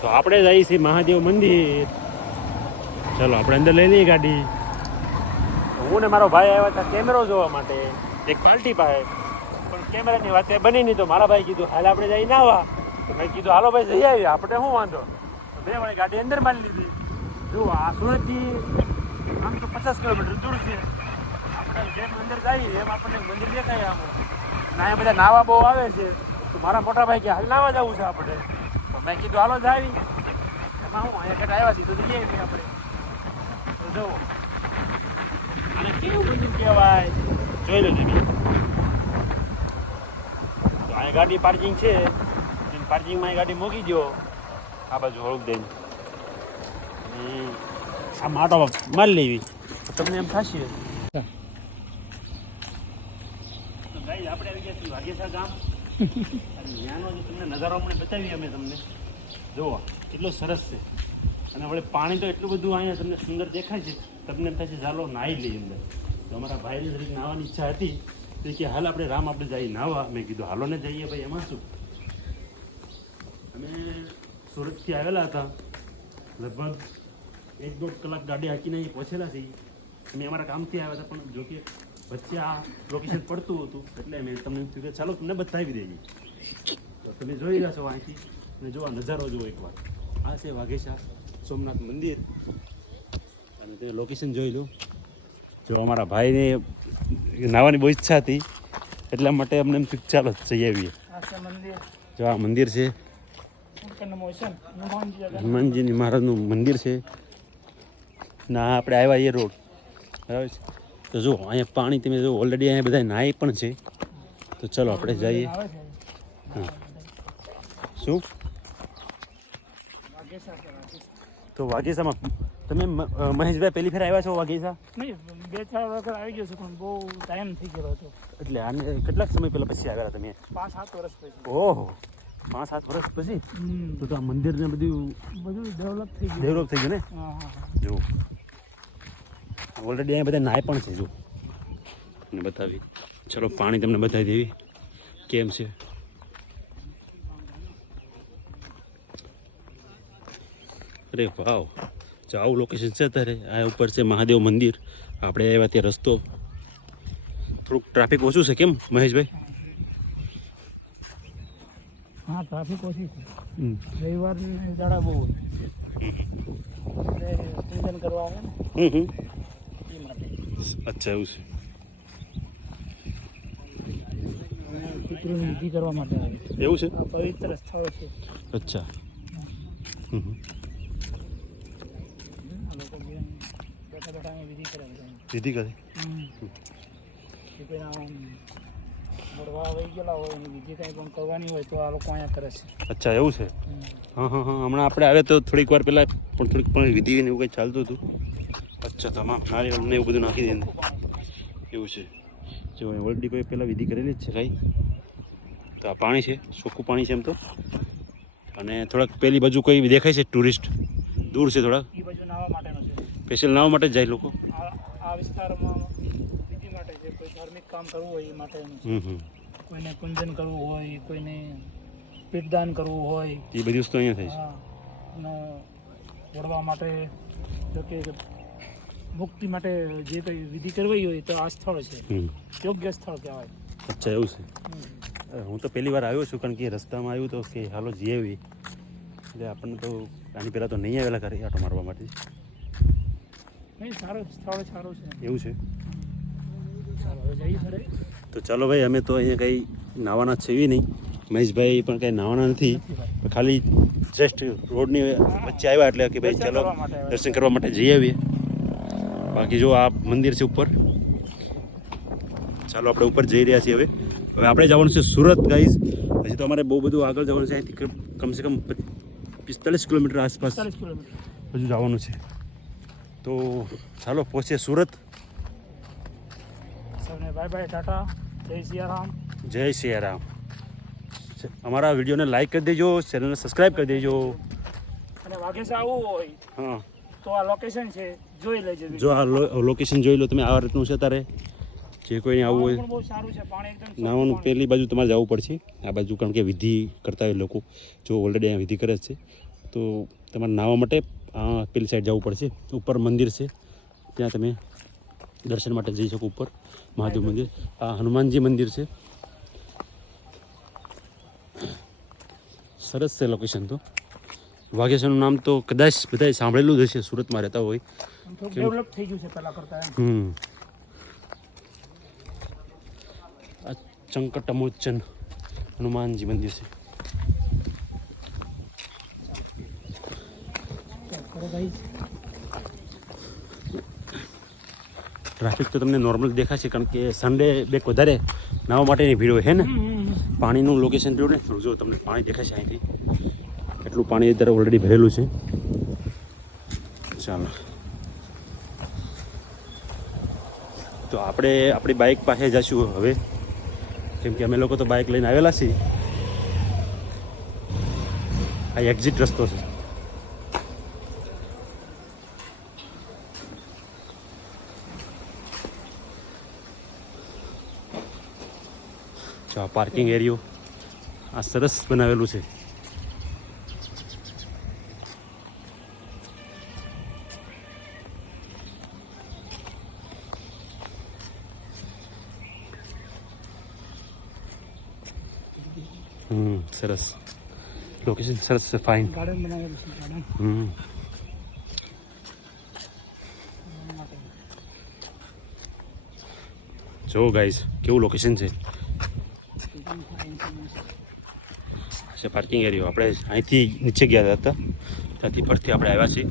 તો આપણે જઈએ છીએ મહાદેવ મંદિર. ચાલો આપણે અંદર લઈ લઈએ ગાડી. હું ને મારો ભાઈ આવ્યા હતા કેમેરો જોવા માટે એક પાર્ટી પાસે, પણ કેમેરાની વાત બની નહીં. તો મારા ભાઈ કીધું હાલ આપણે જઈ નાવા. મેં કીધું હાલો ભાઈ જઈ આવીએ, આપણે શું વાંધો. તો બે વળી ગાડી અંદર મારી લીધી. જો આ સુરતથી આમ તો 50 કિલોમીટર દૂર છે. આપણે જેમ અંદર જઈએ એમ આપણને મંદિર દેખાય આમ. ના અહીંયા બધા નાવા બહુ આવે છે. તો મારા મોટા ભાઈ કે હાલ નાવા જવું છે આપણે. તો મેં કીધું હાલો જ આવી. એમાં હું અહીંયા ઘટ આવ્યા છીએ તો જઈએ છીએ આપણે. તો જુઓ અને કેવું મંદિર કહેવાય જોઈ લો તમે. તો અહીંયા ગાડી પાર્કિંગ છે, પાર્કિંગમાં ગાડી મૂકી દો આ બાજુ હળુક દઈને અને આમ આટો મારી લેવી તો તમને એમ થશે. તો ગાઈસ આપણે આવી ગયા છીએ વાઘેસા ગામ. અને ત્યાંનો જે તમને નજારો અમને બતાવીએ અમે તમને. જુઓ કેટલો સરસ છે. અને વળી પાણી તો એટલું બધું અહીંયા તમને સુંદર દેખાય છે, તમને એમ થાય છે ચાલો નાહી લઈએ અંદર. તો અમારા ભાઈને જરીક નાહવાની ઈચ્છા હતી તો કે હાલ આપણે રામ આપણે જઈએ નાહવા. મેં કીધું હાલો ને જઈએ ભાઈ, એમાં શું. અમે સુરતથી આવેલા હતા, લગભગ 1-1.5 કલાક ગાડી હાંકીને અહીં પહોંચેલા છીએ. અમે અમારા કામથી આવ્યા હતા, પણ જોકે વચ્ચે આ લોકેશન પડતું હતું એટલે મેં તમને એમ થયું કે ચાલો તમને બતાવી દઈએ. તો તમે જોઈ રહ્યા છો અહીંથી અને જો આ નજારો જુઓ એકવાર. આ છે વાઘેસા સોમનાથ મંદિર અને તે લોકેશન જોઈ લો. જો અમારા ભાઈને નાહવાની બહુ ઈચ્છા હતી એટલા માટે અમને એમ થયું ચાલો જઈ આવીએ. જો આ મંદિર છે, હનુમાનજી મહારાજનું મંદિર છે. ના આપણે આવ્યા એ રોડ બરાબર છે. તો જો અહીંયા પાણી તમે જો ઓલરેડી અહીંયા બધા નાહી પણ છે. તો ચલો આપણે જઈએ. હા શું તો વાઘેસામાં તમે મહેશભાઈ પહેલી ફેર આવ્યા છો વાઘેસા? નહીં, 2-4 વખત આવી ગયો છું પણ બહુ ટાઈમ થઈ ગયો હતો. એટલે આને કેટલાક સમય પહેલા પછી આવ્યા તમે? 5-7 વર્ષ પછી. ઓહો 5-7 વર્ષ પછી. તો આ મંદિર ને બધું ડેવલપ થઈ ગયું. ડેવલપ થઈ ગયું ને. જો ઓલરેડી અહીંયા બધા નાય પણ છે. જો મને બતાવી. ચલો પાણી તમને બતાવી દેવી કેમ છે. અરે વાવ, જો આવું લોકેશન છે અત્યારે. આ ઉપર છે મહાદેવ મંદિર. આપણે આવ્યા ત્યાં રસ્તો થોડુંક ટ્રાફિક ઓછું છે કેમ મહેશભાઈ? હા ટ્રાફિક ઓછી છે. રવિવારની દાડા બહુ હોય. પૂજન કરવા આવે ને એ માટે. અચ્છા એવું છે. પિતૃની વિધિ કરવા માટે આવે. એવું છે? આ પવિત્ર સ્થળ છે. અચ્છા. લોકો બેઠા બેઠા વિધિ કરે. વિધિ કરે. મોડવા વહી ગયેલા હોય એની વિધિ કંઈ પણ કરવાની હોય તો આ લોકો અહીંયા કરે છે. અચ્છા એવું છે. હા હા હા, હમણાં આપણે આવે તો થોડીક વાર પહેલાં પણ થોડીક પણ વિધિ ને એવું કંઈ ચાલતું હતું. અચ્છા તમામ નારિયેળ ને એવું બધું નાખી દે એવું છે. જો ઓલરેડી કોઈ પહેલાં વિધિ કરેલી જ છે કાંઈ. તો આ પાણી છે, ચોખ્ખું પાણી છે એમ તો. અને થોડાક પેલી બાજુ કોઈ દેખાય છે ટુરિસ્ટ દૂર છે થોડાક. એ બાજુ નાહવા માટેનો છે. સ્પેશિયલ નાહવા માટે જ જાય લોકો. આ વિસ્તારમાં વિધિ માટે છે. કોઈ ધાર્મિક કામ કરવું હોય એ માટેનું છે. કોઈને પૂજન કરવું હોય, કોઈને પીઠદાન કરવું હોય, એ બધી વસ્તુ અહીંયા થાય છે. અને વળવા માટે જોકે મુક્તિ માટે જે કંઈ વિધિ કરવી હોય તો આ સ્થળ છે. યોગ્ય સ્થળ કહેવાય. અચ્છા એવું છે. હું તો પહેલી વાર આવ્યો છું કારણ કે રસ્તામાં આવ્યું તો કે હાલો જઈ આવી. એટલે આપણને તો આની પહેલાં તો નહીં આવેલા ઘરે આટો મારવા માટે. નહીં, સારું સ્થળ સારું છે. એવું છે. ચાલો હવે જઈએ ખરે. તો ચાલો ભાઈ, અમે તો અહીંયા કંઈ નાવાના છે એવી નહીં. મહેશભાઈ પણ કંઈ નાવાના નથી, ખાલી જસ્ટ રોડની વચ્ચે આવ્યા એટલે કે ભાઈ ચાલો દર્શન કરવા માટે જઈ આવીએ. બાકી જો આ મંદિર છે ઉપર. ચાલો આપણે ઉપર જઈ રહ્યા છીએ. હવે આપણે જવાનું છે સુરત ગાઈઝ. હજી તો અમારે બહુ બધું આગળ જવાનું છે. અહીંથી કમસે કમ 45 કિલોમીટર આસપાસ 40 કિલોમીટર હજુ જવાનું છે. તો ચાલો પહોંચીએ સુરત. સૌને બાય બાય, ટાટા, જય સિયારામ. જય સિયારામ. અમારા વિડીયોને લાઈક કરી દેજો, ચેનલને સબસ્ક્રાઈબ કરી દેજો. અને વાઘેસા આવવું હોય હા તો આ લોકેશન છે, જોઈ લેજો. જો આ લોકેશન જોઈ લો તમે. આ રીતનું છે તારે જે કોઈને આવવું હોય. બહુ સારું છે. પાણી એકદમ નાવાનું પેલી બાજુ તમારે જવું પડશે. આ બાજુ કારણ કે વિધિ કરતા હોય લોકો. જો ઓલરેડી અહીંયા વિધિ કરે છે. તો તમારે નાહવા માટે પેલી સાઈડ જવું પડશે. ઉપર મંદિર છે, ત્યાં તમે દર્શન માટે જઈ શકો. ઉપર મહાદેવ મંદિર, આ હનુમાનજી મંદિર છે. સરસ છે લોકેશન. તો વાઘેશ્વરનું નામ તો કદાચ બધાએ સાંભળેલું જ હશે, સુરતમાં રહેતા હોય. ડેવલપ થઈ ગયું છે પહેલા કરતાં. આ સંકટમોચન હનુમાનજી મંદિર છે. ટ્રાફિક તો તમને નોર્મલ દેખાશે, કારણ કે સન્ડે બેક વધારે નાહવા માટેની ભીડ હોય છે ને. પાણીનું લોકેશન જોયું ને, જો તમને પાણી દેખાશે અહીંથી, એટલું પાણી અત્યારે ઓલરેડી ભરેલું છે. ચાલો, તો આપણે આપણી બાઇક પાસે જઈશું હવે, કેમ કે અમે લોકો તો બાઇક લઈને આવેલા છીએ. આ એક્ઝિટ રસ્તો છે. આ પાર્કિંગ એરિયો આ સરસ બનાવેલું છે. સરસ લોકેશન, સરસ છે, ફાઇન. ગાર્ડન બનાવેલું છે, ગાર્ડન. જો ગાઈસ કેવું લોકેશન છે. પાર્કિંગ એરિયો. આપણે અહીંથી નીચે ગયા હતા, ત્યાંથી ફરતી આપણે આવ્યા છીએ.